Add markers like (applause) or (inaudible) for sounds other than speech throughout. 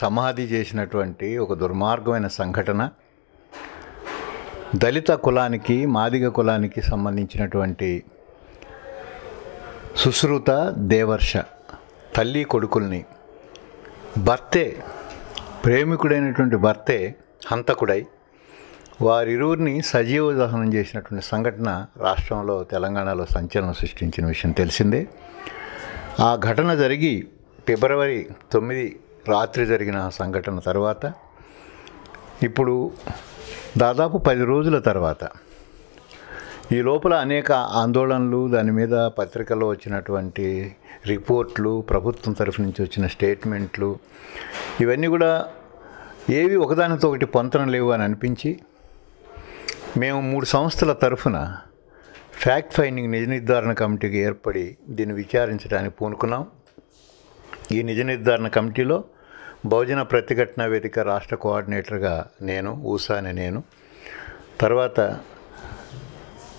సమాధి చేసినటువంటి ఒక దుర్మార్గమైన సంఘటన. దళిత కులానికి మాదిగ కులానికి సంబంధించినటువంటి సుశ్రుత దేవర్ష తల్లి కొడుకుల్ని భర్తే ప్రేమికుడైనటువంటి భర్తే హంతకుడై వారిరువురిని సజీవ దహనం చేసినటువంటి సంఘటన రాష్ట్రంలో తెలంగాణలో సంచలనం సృష్టించిన విషయం తెలిసిందే. ఆ ఘటన జరిగి ఫిబ్రవరి తొమ్మిది రాత్రి జరిగిన సంఘటన తర్వాత ఇప్పుడు దాదాపు పది రోజుల తర్వాత ఈ లోపల అనేక ఆందోళనలు దాని మీద పత్రికల్లో వచ్చినటువంటి రిపోర్ట్లు ప్రభుత్వం తరఫు నుంచి వచ్చిన స్టేట్మెంట్లు ఇవన్నీ కూడా ఏవి ఒకదానితో ఒకటి పొంతన లేవు అని అనిపించి మేము మూడు సంస్థల తరఫున ఫ్యాక్ట్ ఫైండింగ్ నిజ నిర్ధారణ కమిటీకి ఏర్పడి దీన్ని విచారించడానికి పూనుకున్నాం. ఈ నిజ నిర్ధారణ కమిటీలో బహుజన ప్రతిఘటన వేదిక రాష్ట్ర కోఆర్డినేటర్గా నేను ఊసా నేను తర్వాత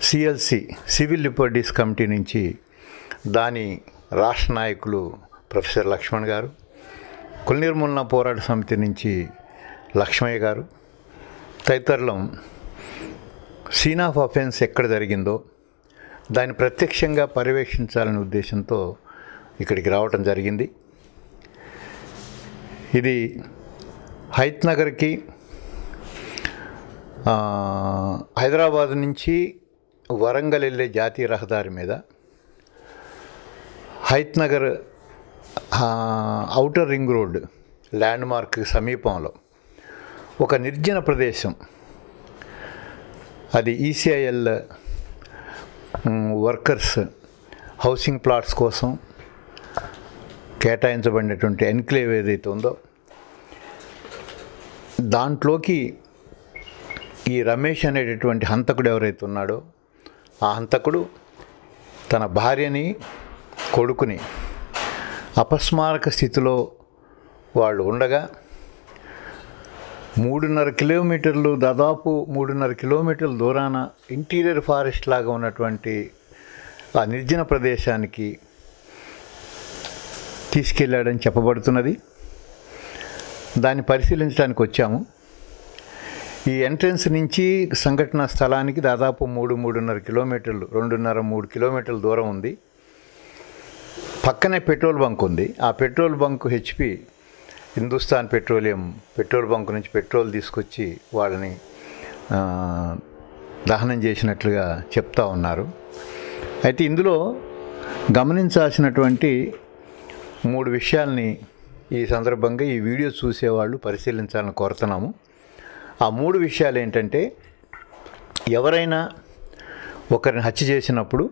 సిఎల్సి సివిల్ లిబర్టీస్ కమిటీ నుంచి దాని రాష్ట్ర నాయకులు ప్రొఫెసర్ లక్ష్మణ్ గారు కుల నిర్మూలన పోరాట సమితి నుంచి లక్ష్మయ్య గారు తదితరులం సీన్ ఆఫ్ అఫెన్స్ ఎక్కడ జరిగిందో దాన్ని ప్రత్యక్షంగా పర్యవేక్షించాలనే ఉద్దేశంతో ఇక్కడికి రావటం జరిగింది. ఇది హైత్ నగర్కి హైదరాబాద్ నుంచి వరంగల్ వెళ్ళే జాతీయ రహదారి మీద Hayathnagar outer ring road landmark సమీపంలో ఒక నిర్జన ప్రదేశం. అది ఈసీఐఎల్ వర్కర్స్ హౌసింగ్ ప్లాట్స్ కోసం కేటాయించబడినటువంటి ఎన్క్లేవ్ ఏదైతే ఉందో దాంట్లోకి ఈ రమేష్ అనేటటువంటి హంతకుడు ఎవరైతే ఉన్నాడో ఆ హంతకుడు తన భార్యని కొడుకుని అపస్మారక స్థితిలో వాళ్ళు ఉండగా మూడున్నర కిలోమీటర్లు దాదాపు మూడున్నర కిలోమీటర్ల దూరాన ఇంటీరియర్ ఫారెస్ట్ లాగా ఉన్నటువంటి ఆ నిర్జన ప్రదేశానికి తీసుకెళ్ళాడని చెప్పబడుతున్నది. దాన్ని పరిశీలించడానికి వచ్చాము. ఈ ఎంట్రన్స్ నుంచి సంఘటన స్థలానికి దాదాపు మూడు మూడున్నర కిలోమీటర్లు రెండున్నర మూడు కిలోమీటర్ల దూరం ఉంది. పక్కనే పెట్రోల్ బంక్ ఉంది. ఆ petrol bunk HP Hindustan petroleum petrol bunk నుంచి పెట్రోల్ తీసుకొచ్చి వాళ్ళని దహనం చేసినట్లుగా చెప్తా ఉన్నారు. అయితే ఇందులో గమనించాల్సినటువంటి మూడు విషయాల్ని ఈ సందర్భంగా ఈ వీడియో చూసేవాళ్ళు పరిశీలించాలని కోరుతున్నాము. ఆ మూడు విషయాలు ఏంటంటే ఎవరైనా ఒకరిని హత్య చేసినప్పుడు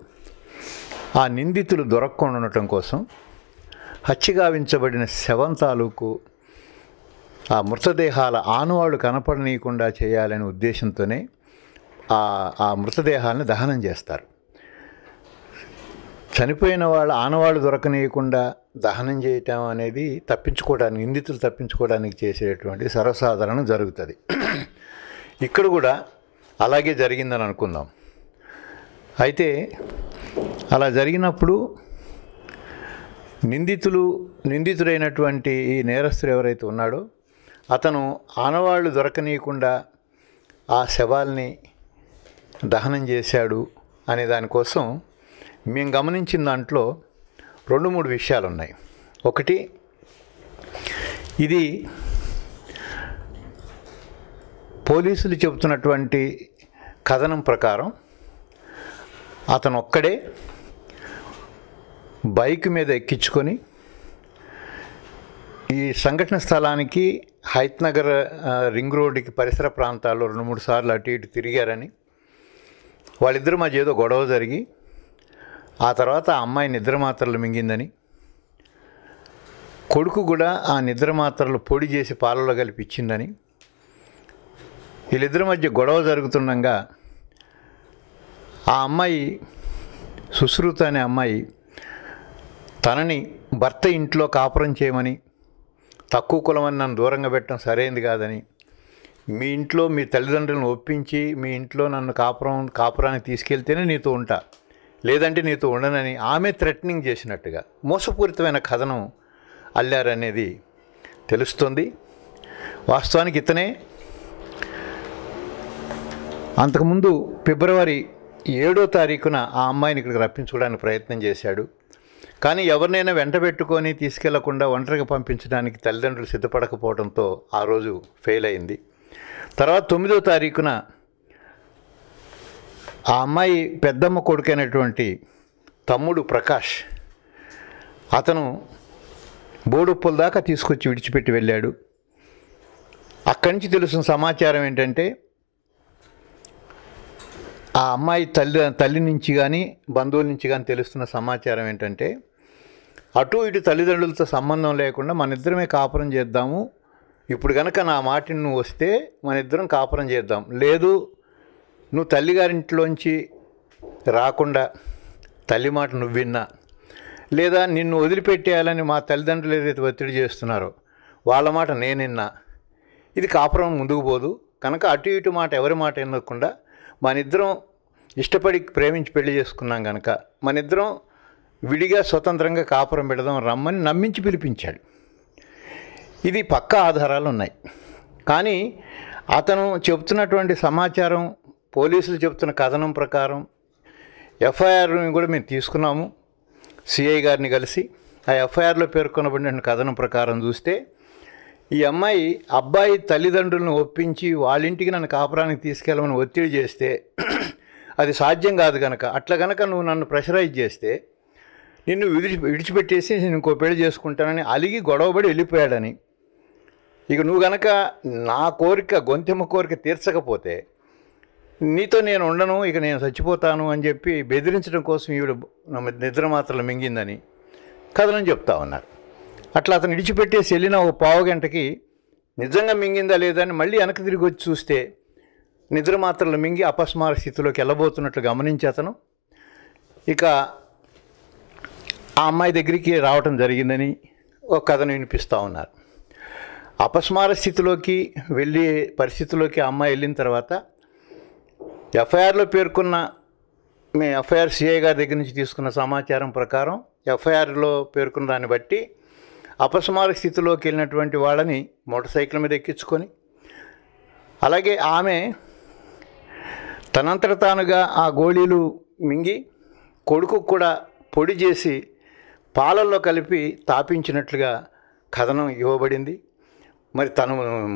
ఆ నిందితులు దొరకకుండా ఉండటం కోసం హత్య గావించబడిన శవం తాలూకు ఆ మృతదేహాల ఆనవాళ్ళు కనపడనీయకుండా చేయాలనే ఉద్దేశంతోనే ఆ ఆ మృతదేహాలను దహనం చేస్తారు. చనిపోయిన వాళ్ళ ఆనవాళ్ళు దొరకనీయకుండా దహనం చేయటం అనేది తప్పించుకోవడానికి నిందితులు తప్పించుకోవడానికి చేసేటువంటి సర్వసాధారణం జరుగుతుంది. ఇక్కడ కూడా అలాగే జరిగిందని అనుకుందాం. అయితే అలా జరిగినప్పుడు నిందితులు నిందితుడైనటువంటి ఈ నేరస్తుడు ఎవరైతే ఉన్నాడో అతను ఆనవాళ్ళు దొరకనీయకుండా ఆ శవాల్ని దహనం చేశాడు అనే దానికోసం మేము గమనించిన దాంట్లో రెండు మూడు విషయాలు ఉన్నాయి ఒకటి ఇది పోలీసులు చెబుతున్నటువంటి కథనం ప్రకారం అతను ఒక్కడే బైక్ మీద ఎక్కించుకొని ఈ సంఘటన స్థలానికి హైత్ నగర్ రింగ్ రోడ్డుకి పరిసర ప్రాంతాల్లో రెండు మూడు సార్లు అటు ఇటు తిరిగారని వాళ్ళిద్దరి మధ్య ఏదో గొడవ జరిగి ఆ తర్వాత ఆ అమ్మాయి నిద్ర మాత్రలు మింగిందని కొడుకు కూడా ఆ నిద్ర మాత్రలు పొడి చేసి పాలలో కలిపి ఇచ్చిందని వీళ్ళిద్దరి మధ్య గొడవ జరుగుతుండగా ఆ అమ్మాయి సుశ్రుత అనే అమ్మాయి తనని భర్త ఇంట్లో కాపురం చేయమని తక్కువ కులమని నన్ను దూరంగా పెట్టడం సరైనది కాదని మీ ఇంట్లో మీ తల్లిదండ్రులను ఒప్పించి మీ ఇంట్లో నన్ను కాపురం కాపురానికి తీసుకెళ్తేనే నీతో ఉంటా. లేదంటే నీతో ఉండనని ఆమె థ్రెటనింగ్ చేసినట్టుగా మోసపూరితమైన కథనం అల్లారనేది తెలుస్తుంది. వాస్తవానికి ఇతనే అంతకుముందు ఫిబ్రవరి ఏడో తారీఖున ఆ అమ్మాయిని ఇక్కడికి రప్పించుకోవడానికి ప్రయత్నం చేశాడు. కానీ ఎవరినైనా వెంట పెట్టుకొని తీసుకెళ్ళకుండా ఒంటరిగా పంపించడానికి తల్లిదండ్రులు సిద్ధపడకపోవడంతో ఆ రోజు ఫెయిల్ అయింది. తర్వాత తొమ్మిదో తారీఖున ఆ అమ్మాయి పెద్దమ్మ కొడుకైనటువంటి తమ్ముడు ప్రకాష్ అతను బోడుప్పుల దాకా తీసుకొచ్చి విడిచిపెట్టి వెళ్ళాడు. అక్కడి నుంచి తెలిసిన సమాచారం ఏంటంటే ఆ అమ్మాయి తల్లి తల్లి నుంచి కానీ బంధువుల నుంచి కానీ తెలుస్తున్న సమాచారం ఏంటంటే అటు ఇటు తల్లిదండ్రులతో సంబంధం లేకుండా మన ఇద్దరమే కాపురం చేద్దాము. ఇప్పుడు కనుక నా మాటిని నువ్వు వస్తే మన ఇద్దరం కాపురం చేద్దాం. లేదు నువ్వు తల్లిగారింట్లోంచి రాకుండా తల్లి మాట నువ్వు విన్నా లేదా నిన్ను వదిలిపెట్టేయాలని మా తల్లిదండ్రులు ఏదైతే ఒత్తిడి చేస్తున్నారో వాళ్ళ మాట నేనిన్నా ఇది కాపురం ముందుకు పోదు. కనుక అటు ఇటు మాట ఎవరి మాట వినకుండా మన ఇద్దరం ఇష్టపడి ప్రేమించి పెళ్ళి చేసుకున్నాం కనుక మన ఇద్దరం విడిగా స్వతంత్రంగా కాపురం పెడదాం రమ్మని నమ్మించి పిలిపించాడు. ఇది పక్క ఆధారాలు ఉన్నాయి. కానీ అతను చెబుతున్నటువంటి సమాచారం పోలీసులు చెబుతున్న కథనం ప్రకారం ఎఫ్ఐఆర్ని కూడా మేము తీసుకున్నాము. సిఐ గారిని కలిసి ఆ ఎఫ్ఐఆర్లో పేర్కొనబడిన కథనం ప్రకారం చూస్తే ఈ అమ్మాయి అబ్బాయి తల్లిదండ్రులను ఒప్పించి వాళ్ళ ఇంటికి నన్ను కాపురానికి తీసుకెళ్ళమని ఒత్తిడి చేస్తే అది సాధ్యం కాదు కనుక అట్లా కనుక నువ్వు నన్ను ప్రెషరైజ్ చేస్తే నిన్ను విడిచి విడిచిపెట్టేసి నేను ఇంకో పెళ్ళి చేసుకుంటానని అలిగి గొడవబడి వెళ్ళిపోయాడని. ఇక నువ్వు గనక నా కోరిక గొంతెమ్మ కోరిక తీర్చకపోతే నీతో నేను ఉండను ఇక నేను చచ్చిపోతాను అని చెప్పి బెదిరించడం కోసం ఈవిడ నిద్ర మాత్రలు మింగిందని కథనం చెప్తా ఉన్నారు. అట్లా అతను విడిచిపెట్టేసి వెళ్ళిన ఒక పావు గంటకి నిజంగా మింగిందా లేదా అని మళ్ళీ వెనక్కి తిరిగి వచ్చి చూస్తే నిద్ర మాత్రలు మింగి అపస్మార స్థితిలోకి వెళ్ళబోతున్నట్లు గమనించి అతను ఇక ఆ అమ్మాయి దగ్గరికి రావటం జరిగిందని ఒక కథను వినిపిస్తూ ఉన్నారు. అపస్మార స్థితిలోకి వెళ్ళే పరిస్థితిలోకి ఆ అమ్మాయి వెళ్ళిన తర్వాత ఎఫ్ఐఆర్లో పేర్కొన్న మీ ఎఫ్ఐఆర్ సిఐ గారి దగ్గర నుంచి తీసుకున్న సమాచారం ప్రకారం ఎఫ్ఐఆర్లో పేర్కొన్న దాన్ని బట్టి అపస్మారక స్థితిలోకి వెళ్ళినటువంటి వాళ్ళని మోటార్ సైకిల్ మీద ఎక్కించుకొని అలాగే ఆమె తనంతట తానుగా ఆ గోళీలు మింగి కొడుకు కూడా పొడి చేసి పాలల్లో కలిపి తాపించినట్లుగా కథనం ఇవ్వబడింది. మరి తను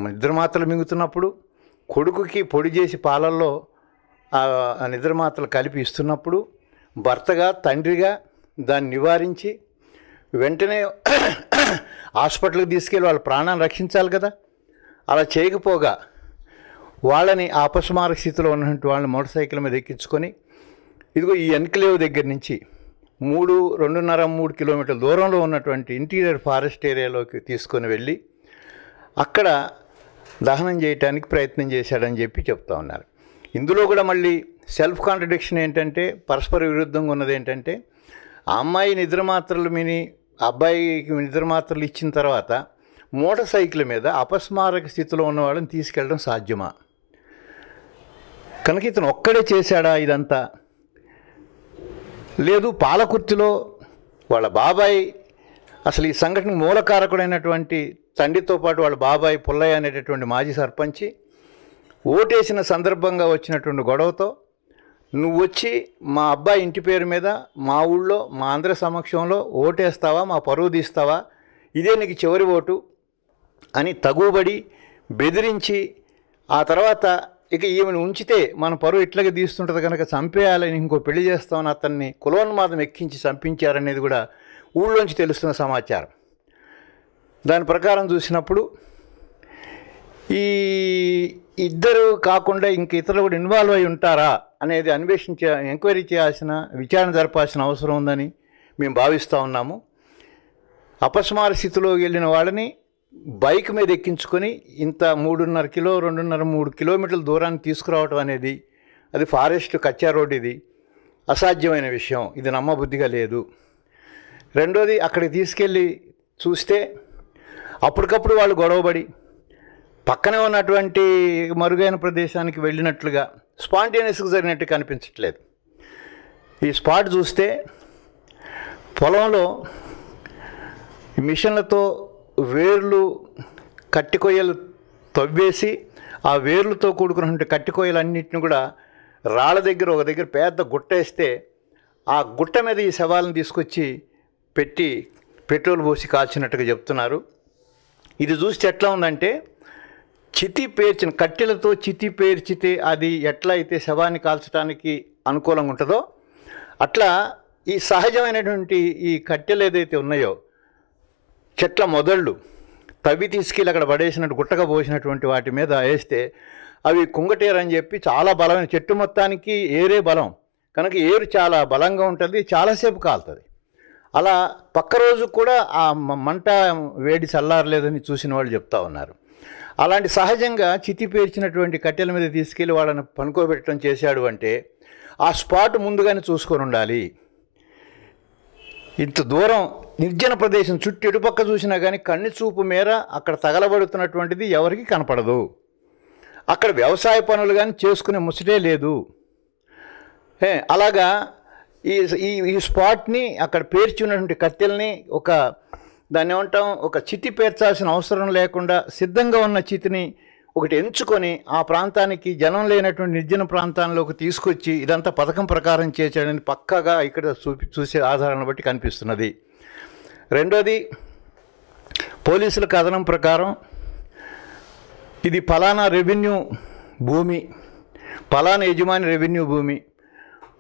ఇద్దరు మాత్రలు మింగుతున్నప్పుడు కొడుకుకి పొడి చేసి పాలల్లో ఆ నిద్ర మాత్రలు కలిపి ఇస్తున్నప్పుడు భర్తగా తండ్రిగా దాన్ని నివారించి వెంటనే (coughs) హాస్పిటల్కి తీసుకెళ్ళి వాళ్ళ ప్రాణాన్ని రక్షించాలి కదా. అలా చేయకపోగా వాళ్ళని అపస్మారక స్థితిలో ఉన్నటువంటి వాళ్ళని మోటార్ సైకిల్ మీద ఎక్కించుకొని ఇదిగో ఈ ఎన్క్లేవ్ దగ్గర నుంచి మూడు రెండున్నర మూడు కిలోమీటర్ల దూరంలో ఉన్నటువంటి ఇంటీరియర్ ఫారెస్ట్ ఏరియాలోకి తీసుకొని వెళ్ళి అక్కడ దహనం చేయటానికి ప్రయత్నం చేశాడని చెప్పి చెప్తా ఉన్నారు. ఇందులో కూడా మళ్ళీ సెల్ఫ్ కాంట్రడిక్షన్ ఏంటంటే పరస్పర విరుద్ధంగా ఉన్నది ఏంటంటే ఆ అమ్మాయి నిద్రమాత్రలు మిని అబ్బాయికి నిద్రమాత్రలు ఇచ్చిన తర్వాత మోటార్ సైకిల్ మీద అపస్మారక స్థితిలో ఉన్న వాళ్ళని తీసుకెళ్ళడం సాధ్యమా? కనుక ఇతను ఒక్కడే చేశాడా ఇదంతా? లేదు పాలకుర్తిలో వాళ్ళ బాబాయ్ అసలు ఈ సంఘటన మూలకారకుడైనటువంటి తండ్రితో పాటు వాళ్ళ బాబాయ్ పుల్లయ్య అనేటటువంటి మాజీ సర్పంచి ఓటేసిన సందర్భంగా వచ్చినటువంటి గొడవతో నువ్వు వచ్చి మా అబ్బాయి ఇంటి పేరు మీద మా ఊళ్ళో మా ఆంధ్ర సమక్షంలో ఓటేస్తావా మా పరువు తీస్తావా ఇదే నీకు చివరి ఓటు అని తగుబడి బెదిరించి ఆ తర్వాత ఇక ఈమెను ఉంచితే మన పరువు ఇట్లాగే తీస్తుంటుంది కనుక చంపేయాలని ఇంకో పెళ్ళి చేస్తామని అతన్ని కులోన్మాదం ఎక్కించి చంపించారనేది కూడా ఊళ్ళోంచి తెలుస్తున్న సమాచారం. దాని ప్రకారం చూసినప్పుడు ఈ ఇద్దరు కాకుండా ఇంక ఇతరులు కూడా ఇన్వాల్వ్ అయి ఉంటారా అనేది అన్వేషించే ఎంక్వైరీ చేయాల్సిన విచారణ జరపాల్సిన అవసరం ఉందని మేము భావిస్తూ ఉన్నాము. అపస్మార స్థితిలో వెళ్ళిన వాళ్ళని బైక్ మీద ఎక్కించుకొని ఇంత మూడున్నర కిలో రెండున్నర మూడు కిలోమీటర్ల దూరాన్ని తీసుకురావడం అనేది అది ఫారెస్ట్ కచ్చా రోడ్ ఇది. అసాధ్యమైన విషయం. ఇది నమ్మబుద్ధిగా లేదు. రెండోది అక్కడికి తీసుకెళ్ళి చూస్తే అప్పటికప్పుడు వాళ్ళు గొడవపడి పక్కనే ఉన్నటువంటి మరుగైన ప్రదేశానికి వెళ్ళినట్లుగా స్పాంటేనియస్గా జరిగినట్టు కనిపించట్లేదు. ఈ స్పాట్ చూస్తే పొలంలో మిషన్లతో వేర్లు కట్టి కొయ్యలు తవ్వేసి ఆ వేర్లతో కూడుకున్నటువంటి కట్టికొయ్యలన్నింటిని కూడా రాళ్ళ దగ్గర ఒక దగ్గర పెద్ద గుట్ట వేస్తే ఆ గుట్ట మీద ఈ శవాలను తీసుకొచ్చి పెట్టి పెట్రోల్ పోసి కాల్చినట్టుగా చెప్తున్నారు. ఇది చూస్తే ఎట్లా ఉందంటే చితి పేర్చిన కట్టెలతో చితి పేర్చితే అది ఎట్లా అయితే శవాన్ని కాల్చడానికి అనుకూలంగా ఉంటుందో అట్లా ఈ సహజమైనటువంటి ఈ కట్టెలు ఏదైతే ఉన్నాయో చెట్ల మొదళ్ళు తవ్వి తీసుకెళ్ళి అక్కడ పడేసినట్టు గుట్టగా పోసినటువంటి వాటి మీద వేస్తే అవి కుంగటేరు అని చెప్పి చాలా బలమైన చెట్టు మొత్తానికి ఏరే బలం. కనుక ఏరు చాలా బలంగా ఉంటుంది చాలాసేపు కాలుతుంది. అలా పక్క రోజు కూడా ఆ మంట వేడి చల్లారలేదని చూసిన వాళ్ళు చెప్తా ఉన్నారు. అలాంటి సహజంగా చితి పేర్చినటువంటి కట్టెల మీద తీసుకెళ్ళి వాళ్ళని పనుకోబెట్టడం చేశాడు అంటే ఆ స్పాట్ ముందుగానే చూసుకొని ఉండాలి. ఇంత దూరం నిర్జన ప్రదేశం చుట్టూ ఇటుపక్క చూసినా కానీ కన్ను చూపు మేర అక్కడ తగలబడుతున్నటువంటిది ఎవరికి కనపడదు. అక్కడ వ్యవసాయ పనులు కానీ చేసుకునే ముచ్చటే లేదు. అలాగా ఈ ఈ స్పాట్ని అక్కడ పేర్చి ఉన్నటువంటి కత్తెల్ని ఒక దాన్ని ఏమంటాం? ఒక చితి పేర్చాల్సిన అవసరం లేకుండా సిద్ధంగా ఉన్న చితిని ఒకటి ఎంచుకొని ఆ ప్రాంతానికి జనం లేనటువంటి నిర్జన ప్రాంతాల్లోకి తీసుకొచ్చి ఇదంతా పథకం ప్రకారం చేశాడని పక్కాగా ఇక్కడ చూపి చూసే ఆధారాలను బట్టి కనిపిస్తున్నది. రెండోది పోలీసుల కథనం ప్రకారం ఇది ఫలానా రెవెన్యూ భూమి ఫలానా యజమాని రెవెన్యూ భూమి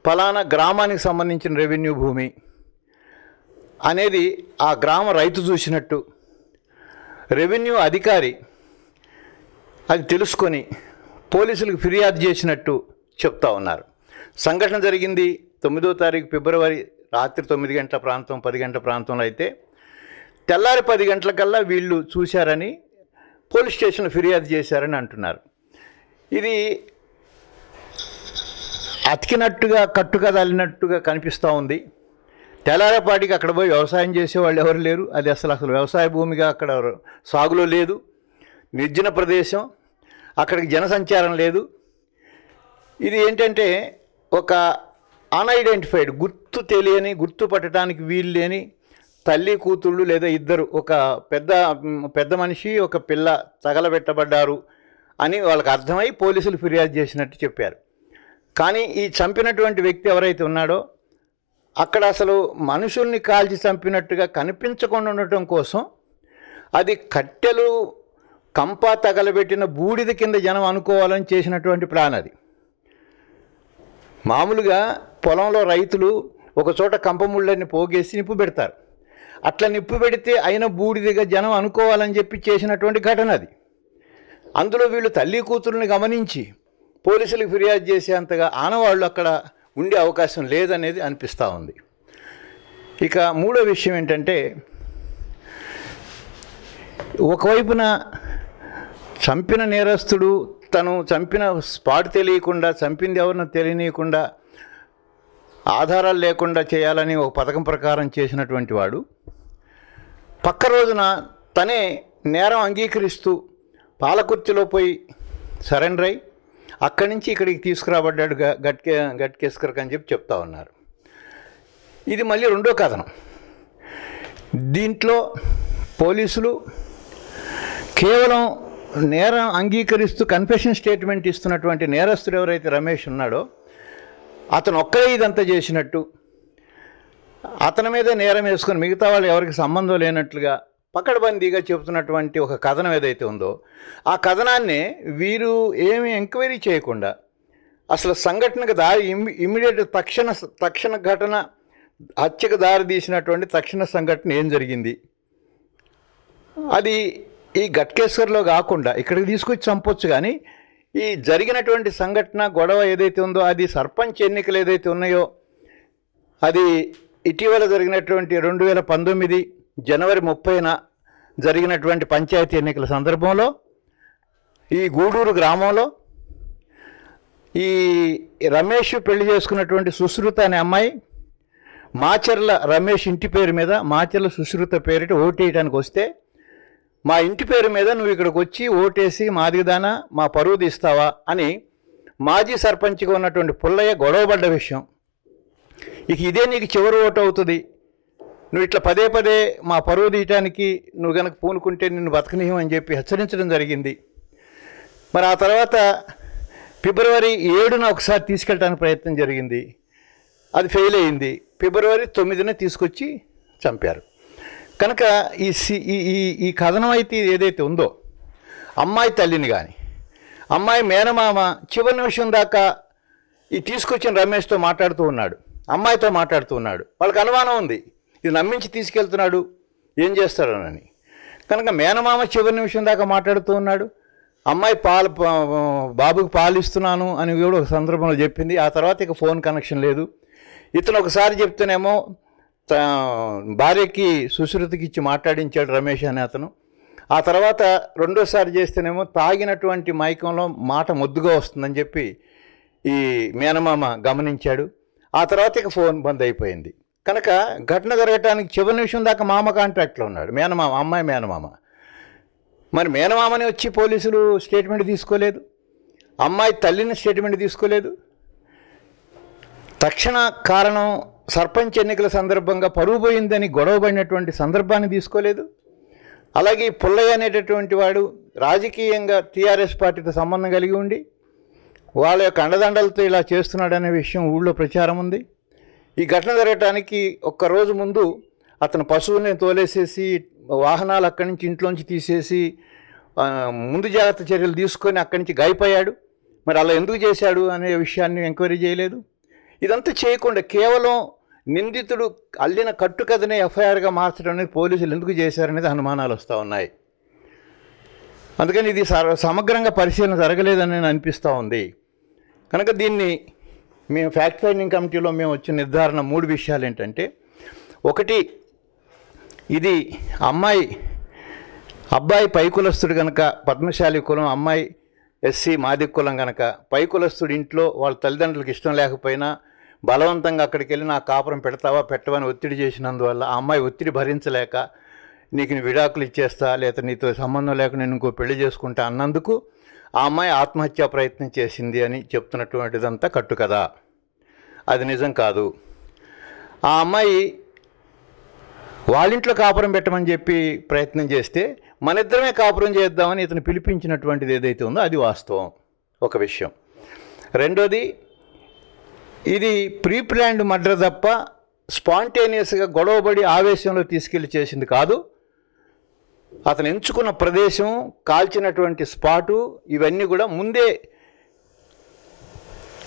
ఫలానా గ్రామానికి సంబంధించిన రెవెన్యూ భూమి అనేది ఆ గ్రామ రైతు చూసినట్టు. రెవెన్యూ అధికారి అది తెలుసుకొని పోలీసులకు ఫిర్యాదు చేసినట్టు చెప్తా ఉన్నారు. సంఘటన జరిగింది తొమ్మిదో తారీఖు ఫిబ్రవరి రాత్రి తొమ్మిది గంటల ప్రాంతం పది గంటల ప్రాంతంలో అయితే. తెల్లారి పది గంటలకల్లా వీళ్ళు చూశారని పోలీస్ స్టేషన్ ఫిర్యాదు చేశారని అంటున్నారు. ఇది అతికినట్టుగా కట్టుకదలినట్టుగా కనిపిస్తూ ఉంది. తెల్లారపాటికి అక్కడ పోయి వ్యవసాయం చేసేవాళ్ళు ఎవరు లేరు. అది అసలు అసలు వ్యవసాయ భూమిగా అక్కడ సాగులో లేదు. నిర్జన ప్రదేశం. అక్కడికి జనసంచారం లేదు. ఇది ఏంటంటే ఒక అన్ఐడెంటిఫైడ్ గుర్తు తెలియని గుర్తుపట్టడానికి వీలు లేని తల్లి కూతుళ్ళు లేదా ఇద్దరు ఒక పెద్ద పెద్ద మనిషి ఒక పిల్ల తగలబెట్టబడ్డారు అని వాళ్ళకి అర్థమై పోలీసులు ఫిర్యాదు చేసినట్టు చెప్పారు. కానీ ఈ చంపినటువంటి వ్యక్తి ఎవరైతే ఉన్నాడో అక్కడ అసలు మనుషుల్ని కాల్చి చంపినట్టుగా కనిపించకుండా ఉండటం కోసం అది కట్టెలు కంప తగలబెట్టిన బూడిద కింద జనం అనుకోవాలని చేసినటువంటి ప్లాన్ అది. మామూలుగా పొలంలో రైతులు ఒక చోట కంపముళ్ళని పోగేసి నిప్పు పెడతారు. అట్లా నిప్పు పెడితే అయిన బూడిదగా జనం అనుకోవాలని చెప్పి చేసినటువంటి ఘటన అది. అందులో వీళ్ళు తల్లి కూతురుని గమనించి పోలీసులకు ఫిర్యాదు చేసేంతగా ఆనవాళ్ళు అక్కడ ఉండే అవకాశం లేదనేది అనిపిస్తూ ఉంది. ఇక మూడో విషయం ఏంటంటే ఒకవైపున చంపిన నేరస్తుడు తను చంపిన స్పాట్ తెలియకుండా చంపింది ఎవరినో తెలియనీయకుండా ఆధారాలు లేకుండా చేయాలని ఒక పథకం ప్రకారం చేసినటువంటి వాడు పక్క రోజున తనే నేరం అంగీకరిస్తూ పాలకుర్తిలో పోయి సరెండర్ అయి అక్కడి నుంచి ఇక్కడికి తీసుకురాబడ్డాడు గట్కే గట్కేస్కర్ అని చెప్పి చెప్తా ఉన్నారు. ఇది మళ్ళీ రెండో కథనం. దీంట్లో పోలీసులు కేవలం నేరం అంగీకరిస్తూ కన్ఫెషన్ స్టేట్మెంట్ ఇస్తున్నటువంటి నేరస్తుడు ఎవరైతే రమేష్ ఉన్నాడో అతను ఒక్కడే ఇదంతా చేసినట్టు అతని మీద నేరం వేసుకొని మిగతా వాళ్ళు ఎవరికి సంబంధం లేనట్లుగా పకడ్బందీగా చెబుతున్నటువంటి ఒక కథనం ఏదైతే ఉందో ఆ కథనాన్ని వీరు ఏమి ఎంక్వైరీ చేయకుండా అసలు సంఘటనకు దారి ఇమ్మీడియట్ తక్షణ తక్షణ ఘటన హత్యకు దారి తీసినటువంటి తక్షణ సంఘటన ఏం జరిగింది? అది ఈ గట్కేశ్వర్లో కాకుండా ఇక్కడికి తీసుకొచ్చి చంపొచ్చు కానీ ఈ జరిగినటువంటి సంఘటన గొడవ ఏదైతే ఉందో అది సర్పంచ్ ఎన్నికలు ఏదైతే ఉన్నాయో అది ఇటీవల జరిగినటువంటి రెండు వేల పంతొమ్మిది జనవరి ముప్పైన జరిగినటువంటి పంచాయతీ ఎన్నికల సందర్భంలో ఈ గూడూరు గ్రామంలో ఈ రమేష్ పెళ్ళి చేసుకున్నటువంటి సుశ్రుత అనే అమ్మాయి మాచర్ల రమేష్ ఇంటి పేరు మీద మాచర్ల సుశ్రుత పేరిట ఓటేయడానికి వస్తే మా ఇంటి పేరు మీద నువ్వు ఇక్కడికి వచ్చి ఓటేసి మాదిగదానా మా పరువు తీస్తావా అని మాజీ సర్పంచ్గా ఉన్నటువంటి పుల్లయ్య గొడవపడ్డ విషయం. ఇక ఇదే నీకు చివరి ఓటు అవుతుంది. నువ్వు ఇట్లా పదే పదే మా పరువు తీయటానికి నువ్వు కనుక పూనుకుంటే నిన్ను బతకనీయం అని చెప్పి హెచ్చరించడం జరిగింది. మరి ఆ తర్వాత ఫిబ్రవరి ఏడున ఒకసారి తీసుకెళ్ళడానికి ప్రయత్నం జరిగింది. అది ఫెయిల్ అయింది. ఫిబ్రవరి తొమ్మిదిన తీసుకొచ్చి చంపారు. కనుక ఈ సి ఈ ఈ ఈ కథనం అయితే ఏదైతే ఉందో అమ్మాయి తల్లిని కానీ అమ్మాయి మేనమామ చివరి నిమిషం దాకా ఈ తీసుకొచ్చిన రమేష్తో మాట్లాడుతూ ఉన్నాడు. అమ్మాయితో మాట్లాడుతూ ఉన్నాడు. వాళ్ళకి అనుమానం ఉంది. ఇది నమ్మించి తీసుకెళ్తున్నాడు. ఏం చేస్తాడనని. కనుక మేనమామ చివరి నిమిషం దాకా మాట్లాడుతూ ఉన్నాడు. అమ్మాయి పాలు బాబుకి పాలిస్తున్నాను అని కూడా ఒక సందర్భంలో చెప్పింది. ఆ తర్వాత ఇక ఫోన్ కనెక్షన్ లేదు. ఇతను ఒకసారి చెప్తేనేమో త- భార్యకి సుశ్రుతికి ఇచ్చి మాట్లాడించాడు రమేష్ అనే అతను. ఆ తర్వాత రెండోసారి చేస్తేనేమో తాగినటువంటి మైకంలో మాట ముద్దుగా వస్తుందని చెప్పి ఈ మేనమామ గమనించాడు. ఆ తర్వాత ఇక ఫోన్ బంద్ అయిపోయింది. కనుక ఘటన జరగటానికి చివరి నిమిషం దాకా మామ కాంట్రాక్ట్లో ఉన్నాడు. మేనమామ అమ్మాయి మేనమామ. మరి మేనమామని వచ్చి పోలీసులు స్టేట్మెంట్ తీసుకోలేదు. అమ్మాయి తల్లిని స్టేట్మెంట్ తీసుకోలేదు. తక్షణ కారణం సర్పంచ్ ఎన్నికల సందర్భంగా పరువు పోయిందని గొడవపడినటువంటి సందర్భాన్ని తీసుకోలేదు. అలాగే పుల్లయ్య అనేటటువంటి వాడు రాజకీయంగా టీఆర్ఎస్ పార్టీతో సంబంధం కలిగి ఉండి వాళ్ళ యొక్క అండదండలతో ఇలా చేస్తున్నాడనే విషయం ఊళ్ళో ప్రచారం ఉంది. ఈ ఘటన జరగటానికి ఒక్క రోజు ముందు అతను పశువుని తోలేసేసి వాహనాలు అక్కడి నుంచి ఇంట్లోంచి తీసేసి ముందు జాగ్రత్త చర్యలు తీసుకొని అక్కడి నుంచి గాయపోయాడు మరి అలా ఎందుకు చేశాడు అనే విషయాన్ని ఎంక్వైరీ చేయలేదు. ఇదంతా చేయకుండా కేవలం నిందితుడు అల్లిన కట్టుకథనే ఎఫ్ఐఆర్గా మార్చడం అనేది పోలీసులు ఎందుకు చేశారనేది అనుమానాలు వస్తూ ఉన్నాయి. అందుకని ఇది సమగ్రంగా పరిశీలన జరగలేదని నేను అనిపిస్తూ ఉంది. కనుక దీన్ని మేము ఫ్యాక్ట్ ఫైండింగ్ కమిటీలో మేము వచ్చిన నిర్ధారణ మూడు విషయాలు ఏంటంటే ఒకటి ఇది అమ్మాయి అబ్బాయి పై కులస్తుడు కనుక పద్మశాలి కులం అమ్మాయి ఎస్సీ మాది కులం కనుక పైకులస్తుడు ఇంట్లో వాళ్ళ తల్లిదండ్రులకు ఇష్టం లేకపోయినా బలవంతంగా అక్కడికి వెళ్ళి నా కాపురం పెడతావా పెట్టవని ఒత్తిడి చేసినందువల్ల ఆ అమ్మాయి ఒత్తిడి భరించలేక నీకు విడాకులు ఇచ్చేస్తా లేదా నీతో సంబంధం లేకుండా నేను ఇంకో పెళ్ళి చేసుకుంటా అన్నందుకు ఆ అమ్మాయి ఆత్మహత్యా ప్రయత్నం చేసింది అని చెప్తున్నటువంటిదంతా కట్టు కదా. అది నిజం కాదు. ఆ అమ్మాయి వాళ్ళింట్లో కాపురం పెట్టమని చెప్పి ప్రయత్నం చేస్తే మన ఇద్దరమే కాపురం చేద్దామని ఇతను పిలిపించినటువంటిది ఏదైతే ఉందో అది వాస్తవం. ఒక విషయం. రెండోది ఇది ప్రీ ప్లాన్డ్ మర్డర్ తప్ప స్పాంటేనియస్గా గొడవబడి ఆవేశంలో తీసుకెళ్ళి చేసింది కాదు. అతను ఎంచుకున్న ప్రదేశం కాల్చినటువంటి స్పాటు ఇవన్నీ కూడా ముందే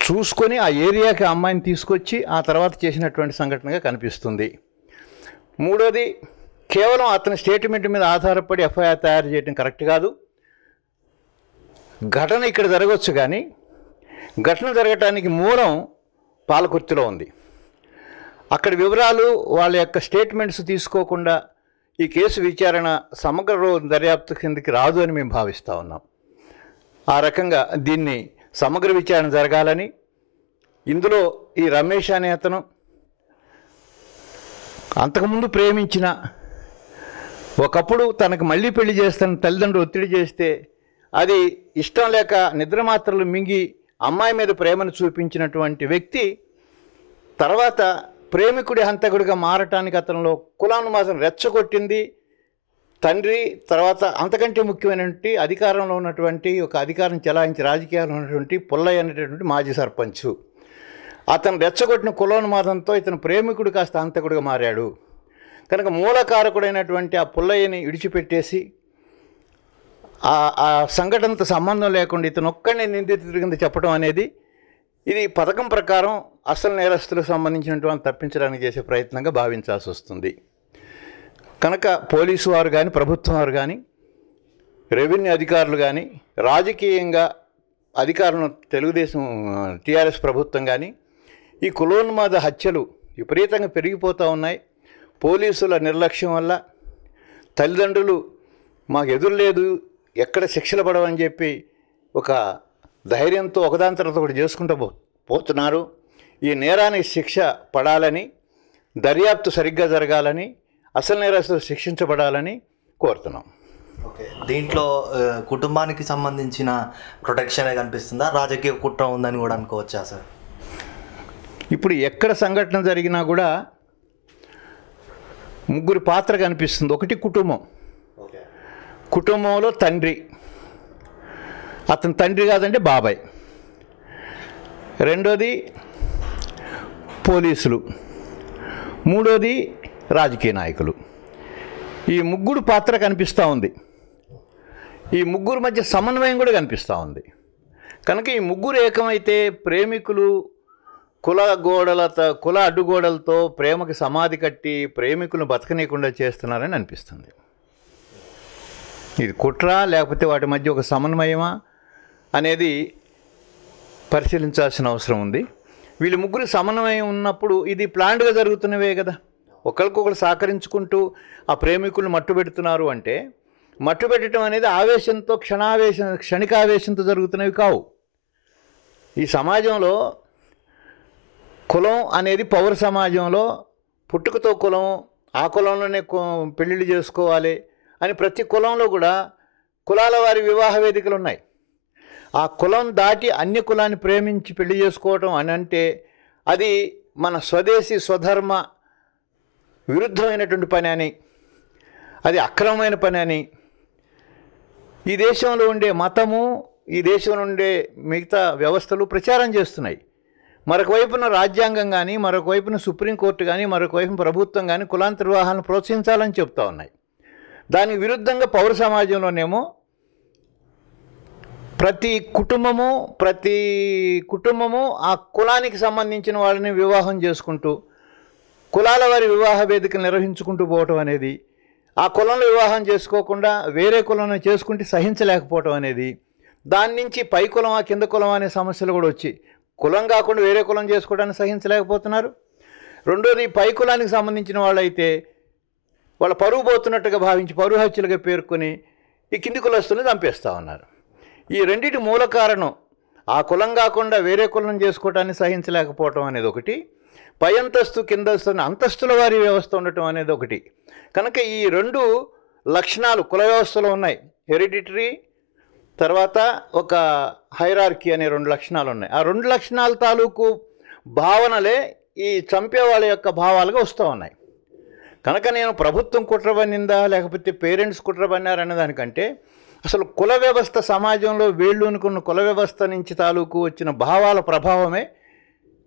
చూసుకొని ఆ ఏరియాకి అమ్మాయిని తీసుకొచ్చి ఆ తర్వాత చేసినటువంటి సంఘటనగా కనిపిస్తుంది. మూడోది కేవలం అతని స్టేట్మెంట్ మీద ఆధారపడి ఎఫ్ఐఆర్ తయారు చేయడం కరెక్ట్ కాదు. ఘటన ఇక్కడ జరగవచ్చు కానీ ఘటన జరగటానికి మూలం పాలకుర్తిలో ఉంది. అక్కడ వివరాలు వాళ్ళ యొక్క స్టేట్మెంట్స్ తీసుకోకుండా ఈ కేసు విచారణ సమగ్ర దర్యాప్తు కిందకి రాదు అని మేము భావిస్తూ ఉన్నాం. ఆ రకంగా దీన్ని సమగ్ర విచారణ జరగాలని ఇందులో ఈ రమేష్ అనే అతను అంతకుముందు ప్రేమించిన ఒకప్పుడు తనకు మళ్ళీ పెళ్ళి చేస్తాను తల్లిదండ్రులు ఒత్తిడి చేస్తే అది ఇష్టం లేక నిద్రమాత్రలు మింగి అమ్మాయి మీద ప్రేమను చూపించినటువంటి వ్యక్తి తర్వాత ప్రేమికుడి హంతకుడిగా మారటానికి అతనిలో కులానుమాసం రెచ్చగొట్టింది. తండ్రి తర్వాత అంతకంటే ముఖ్యమైనటువంటి అధికారంలో ఉన్నటువంటి ఒక అధికారం చెలాయించి రాజకీయాల్లో ఉన్నటువంటి పుల్లయ్య అనేటటువంటి మాజీ సర్పంచ్. అతను రెచ్చగొట్టిన కులోన్మాదంతో ఇతను ప్రేమికుడు కాస్త అంతకుడిగా మారాడు. కనుక మూలకారకుడైనటువంటి ఆ పుల్లయ్యని విడిచిపెట్టేసి ఆ ఆ సంఘటనతో సంబంధం లేకుండా ఇతను ఒక్కడిని నిందితుడి కింద చెప్పడం అనేది ఇది పథకం ప్రకారం అసలు నేరస్తులకు సంబంధించినటువంటి తప్పించడానికి చేసే ప్రయత్నంగా భావించాల్సి వస్తుంది కనుక పోలీసు వారు కానీ ప్రభుత్వం వారు కానీ రెవెన్యూ అధికారులు కానీ రాజకీయంగా అధికారులను తెలుగుదేశం టీఆర్ఎస్ ప్రభుత్వం కానీ ఈ కులోన్మాద హత్యలు విపరీతంగా పెరిగిపోతూ ఉన్నాయి. పోలీసుల నిర్లక్ష్యం వల్ల తల్లిదండ్రులు మాకు ఎదురు లేదు ఎక్కడ శిక్షలు పడవని చెప్పి ఒక ధైర్యంతో ఒకదాని తర్వాత ఒకటి చేసుకుంటూ పో పోతున్నారు. ఈ నేరానికి శిక్ష పడాలని దర్యాప్తు సరిగ్గా జరగాలని అసలు నేరస్తులు శిక్షించబడాలని కోరుతున్నాం. ఓకే. దీంట్లో కుటుంబానికి సంబంధించిన ప్రొటెక్షనే కనిపిస్తుందా? రాజకీయ కుట్ర ఉందని కూడా అనుకోవచ్చా సార్? ఇప్పుడు ఎక్కడ సంఘటన జరిగినా కూడా ముగ్గురి పాత్ర కనిపిస్తుంది. ఒకటి కుటుంబం. కుటుంబంలో తండ్రి. అతని తండ్రి కాదంటే బాబాయ్. రెండోది పోలీసులు. మూడోది రాజకీయ నాయకులు. ఈ ముగ్గురు పాత్ర కనిపిస్తూ ఉంది. ఈ ముగ్గురు మధ్య సమన్వయం కూడా కనిపిస్తూ ఉంది. కనుక ఈ ముగ్గురు ఏకమైతే ప్రేమికులు కుల గోడలతో కుల అడ్డుగోడలతో ప్రేమకి సమాధి కట్టి ప్రేమికులను బతకనీయకుండా చేస్తున్నారని అనిపిస్తుంది. ఇది కుట్ర లేకపోతే వాటి మధ్య ఒక సమన్వయమా అనేది పరిశీలించాల్సిన అవసరం ఉంది. వీళ్ళు ముగ్గురు సమన్వయం ఉన్నప్పుడు ఇది ప్లాంట్గా జరుగుతున్నవే కదా. ఒకరికొకరు సహకరించుకుంటూ ఆ ప్రేమికులు మట్టు పెడుతున్నారు అంటే మట్టు పెట్టడం అనేది ఆవేశంతో క్షణావేశం క్షణికావేశంతో జరుగుతున్నవి కావు. ఈ సమాజంలో కులం అనేది పౌర సమాజంలో పుట్టుకతో కులం ఆ కులంలోనే పెళ్ళిళ్ళు చేసుకోవాలి అని ప్రతి కులంలో కూడా కులాల వారి వివాహ వేదికలు ఉన్నాయి. ఆ కులం దాటి అన్య కులాన్ని ప్రేమించి పెళ్ళి చేసుకోవటం అని అంటే అది మన స్వదేశీ స్వధర్మ విరుద్ధమైనటువంటి పని అని అది అక్రమమైన పని అని. ఈ దేశంలో ఉండే మతము ఈ దేశంలో ఉండే మిగతా వ్యవస్థలు ప్రచారం చేస్తున్నాయి. మరొక వైపున రాజ్యాంగం కానీ మరొక వైపున సుప్రీంకోర్టు కానీ మరొక వైపున ప్రభుత్వం కానీ కులాంతర వివాహాలను ప్రోత్సహించాలని చెప్తా ఉన్నాయి. దానికి విరుద్ధంగా పౌర సమాజంలోనేమో ప్రతి కుటుంబము ప్రతి కుటుంబము ఆ కులానికి సంబంధించిన వాళ్ళని వివాహం చేసుకుంటూ కులాల వారి వివాహ వేదికలు నిర్వహించుకుంటూ పోవటం అనేది ఆ కులంలో వివాహం చేసుకోకుండా వేరే కులంలో చేసుకుంటే సహించలేకపోవటం అనేది దాని నుంచి పై కులమా కింద కులమా అనే సమస్యలు కూడా వచ్చి కులం కాకుండా వేరే కులం చేసుకోవడానికి సహించలేకపోతున్నారు. రెండోది పై కులానికి సంబంధించిన వాళ్ళైతే వాళ్ళ పరువు పోతున్నట్టుగా భావించి పరువు హత్యలుగా పేర్కొని ఈ కింది కులస్తుల్ని చంపేస్తూ ఉన్నారు. ఈ రెండిటి మూల కారణం ఆ కులం కాకుండా వేరే కులం చేసుకోవటాన్ని సహించలేకపోవటం అనేది ఒకటి. పై అంతస్తు కిందస్తు అంతస్తుల వారి వ్యవస్థ ఉండటం అనేది ఒకటి. కనుక ఈ రెండు లక్షణాలు కుల వ్యవస్థలో ఉన్నాయి. హెరిడిటరీ తర్వాత ఒక హైరార్కీ అనే రెండు లక్షణాలు ఉన్నాయి. ఆ రెండు లక్షణాల తాలూకు భావనలే ఈ చంపే వాళ్ళ యొక్క భావాలుగా వస్తూ ఉన్నాయి. కనుక నేను ప్రభుత్వం కుట్రబనిందా లేకపోతే పేరెంట్స్ కుట్ర కుట్రబన్నారనే దానికంటే అసలు కుల వ్యవస్థ సమాజంలో వేళ్ళు అనుకున్న కుల వ్యవస్థ నుంచి తాలూకు వచ్చిన భావాల ప్రభావమే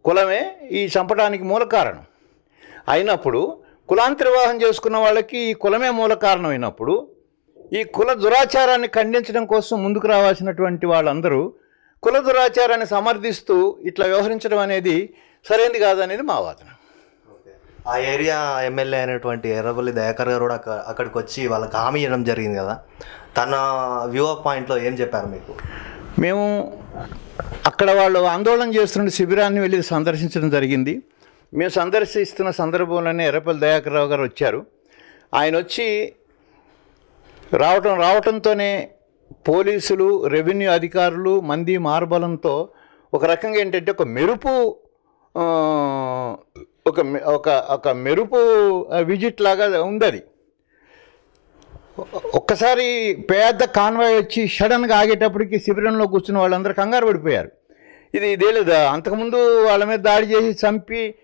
కులమే ఈ చంపడానికి మూల కారణం. అయినప్పుడు కులాంతర వివాహం చేసుకున్న వాళ్ళకి ఈ కులమే మూల కారణం అయినప్పుడు ఈ కుల దురాచారాన్ని ఖండించడం కోసం ముందుకు రావాల్సినటువంటి వాళ్ళందరూ కుల దురాచారాన్ని సమర్థిస్తూ ఇట్లా వ్యవహరించడం అనేది సరైనది కాదనేది మా వాదన. ఆ ఏరియా ఎమ్మెల్యే అయినటువంటి ఎర్రబల్లి దయాకర్ గారు కూడా అక్కడ అక్కడికి వచ్చి వాళ్ళకి హామీ ఇవ్వడం జరిగింది కదా. తన వ్యూ పాయింట్లో ఏం చెప్పారు మీకు? మేము అక్కడ వాళ్ళు ఆందోళన చేస్తున్న శిబిరాన్ని వెళ్ళి సందర్శించడం జరిగింది. మేము సందర్శిస్తున్న సందర్భంలోనే ఎర్రపల్లి దయాకర్ రావు గారు వచ్చారు. ఆయన వచ్చి రావటం రావటంతోనే పోలీసులు రెవెన్యూ అధికారులు మంది మార్బలంతో ఒక రకంగా ఏంటంటే ఒక మెరుపు ఒక మె- ఒక ఒక మెరుపు విజిట్ లాగా ఉంది అది ఒక్కసారి పెద్ద కాన్వాయ్ వచ్చి సడన్గా ఆగేటప్పటికి శిబిరంలో కూర్చున్న వాళ్ళందరూ కంగారు పడిపోయారు. ఇది ఇదే లేదా అంతకుముందు వాళ్ళ మీద దాడి చేసి చంపి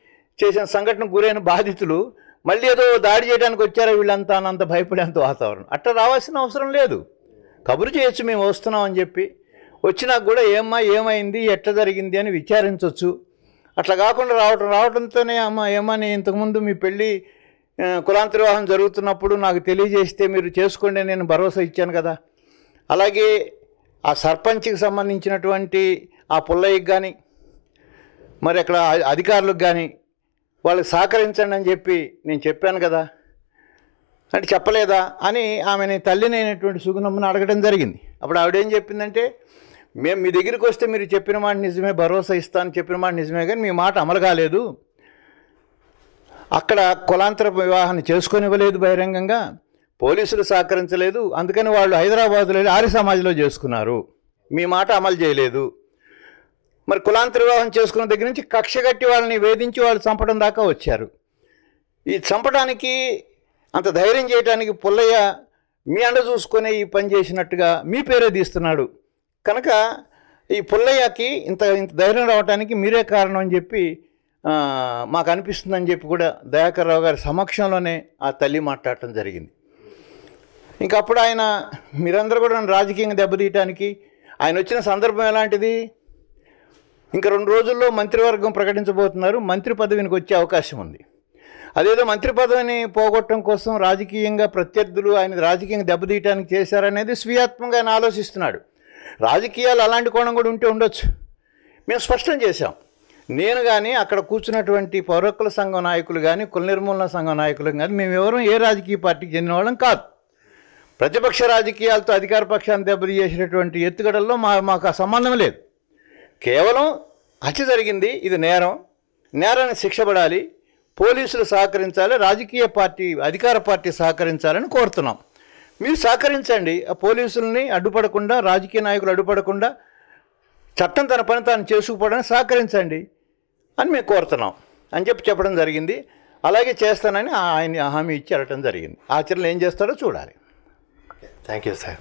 చేసిన సంఘటనకు గురైన బాధితులు మళ్ళీ ఏదో దాడి చేయడానికి వచ్చారో వీళ్ళంతా అనంత భయపడేంత వాతావరణం. అట్లా రావాల్సిన అవసరం లేదు. కబురు చేయొచ్చు మేము వస్తున్నాం అని చెప్పి. వచ్చినా కూడా ఏమ్మా ఏమైంది ఎట్లా జరిగింది అని విచారించవచ్చు అట్లా కాకుండా రావటం రావడంతోనే అమ్మ ఏమని ఇంతకుముందు మీ పెళ్ళి ఆ, కులాంతర వివాహం జరుగుతున్నప్పుడు నాకు తెలియజేస్తే మీరు చేసుకోండి నేను భరోసా ఇచ్చాను కదా. అలాగే ఆ సర్పంచ్కి సంబంధించినటువంటి ఆ పుల్లయ్యకి కానీ మరి అక్కడ అధికారులకు కానీ వాళ్ళకి సహకరించండి అని చెప్పి నేను చెప్పాను కదా. అంటే చెప్పలేదా అని ఆమెని తల్లినైనటువంటి సుగుణమ్మని అడగడం జరిగింది. అప్పుడు ఆవిడేం చెప్పిందంటే మేము మీ దగ్గరికి వస్తే మీరు చెప్పిన మాట నిజమే భరోసా ఇస్తాను చెప్పిన మాట నిజమే కానీ మీ మాట అమలు కాలేదు. అక్కడ కులాంతర వివాహాన్ని చేసుకొనివ్వలేదు బహిరంగంగా పోలీసులు సహకరించలేదు అందుకని వాళ్ళు హైదరాబాద్లో ఆర్య సమాజ్లో చేసుకున్నారు. మీ మాట అమలు చేయలేదు. మరి కులాంతర వివాహం చేసుకున్న దగ్గర నుంచి కక్ష కట్టి వాళ్ళని వేధించి వాళ్ళు చంపడం దాకా వచ్చారు. ఈ చంపడానికి అంత ధైర్యం చేయడానికి పుల్లయ్య మీ అండ చూసుకునే ఈ పని చేసినట్టుగా మీ పేరే తీస్తున్నాడు. కనుక ఈ పుల్లయ్యకి ఇంత ఇంత ధైర్యం రావడానికి మీరే కారణం అని చెప్పి మాకు అనిపిస్తుందని చెప్పి కూడా దయాకర్ రావు గారి సమక్షంలోనే ఆ తల్లి మాట్లాడటం జరిగింది. ఇంకా అప్పుడు ఆయన మీరందరూ కూడా రాజకీయంగా దెబ్బతీయటానికి ఆయన వచ్చిన సందర్భం ఎలాంటిది? ఇంకా రెండు రోజుల్లో మంత్రివర్గం ప్రకటించబోతున్నారు మంత్రి పదవికి వచ్చే అవకాశం ఉంది. అదేదో మంత్రి పదవిని పోగొట్టడం కోసం రాజకీయంగా ప్రత్యర్థులు ఆయన రాజకీయంగా దెబ్బతీయటానికి చేశారనేది స్వీయాత్మంగా ఆయన ఆలోచిస్తున్నాడు. రాజకీయాలు అలాంటి కోణం కూడా ఉంటే ఉండొచ్చు. మేము స్పష్టం చేశాం. నేను కానీ అక్కడ కూర్చున్నటువంటి పౌరకుల సంఘం నాయకులు కానీ కుల నిర్మూలన సంఘం నాయకులు కానీ మేము ఎవరూ ఏ రాజకీయ పార్టీకి చెందిన వాళ్ళం కాదు. ప్రతిపక్ష రాజకీయాలతో అధికార పక్షాన్ని దెబ్బతీసేసినటువంటి ఎత్తుగడల్లో మా మాకు ఆ సంబంధం లేదు. కేవలం హత్య జరిగింది ఇది నేరం. నేరాన్ని శిక్షపడాలి పోలీసులు సహకరించాలి రాజకీయ పార్టీ అధికార పార్టీ సహకరించాలని కోరుతున్నాం. మీరు సహకరించండి. ఆ పోలీసుల్ని అడ్డుపడకుండా రాజకీయ నాయకులు అడ్డుపడకుండా చట్టం తన పని తాను చేసుకుపోవడానికి సహకరించండి అని మేము కోరుతున్నాం. అని చెప్పి చెప్పడం జరిగింది. అలాగే చేస్తానని ఆయన హామీ ఇచ్చి వెళ్ళటం జరిగింది. ఆచరణ ఏం చేస్తారో చూడాలి. Thank you sir.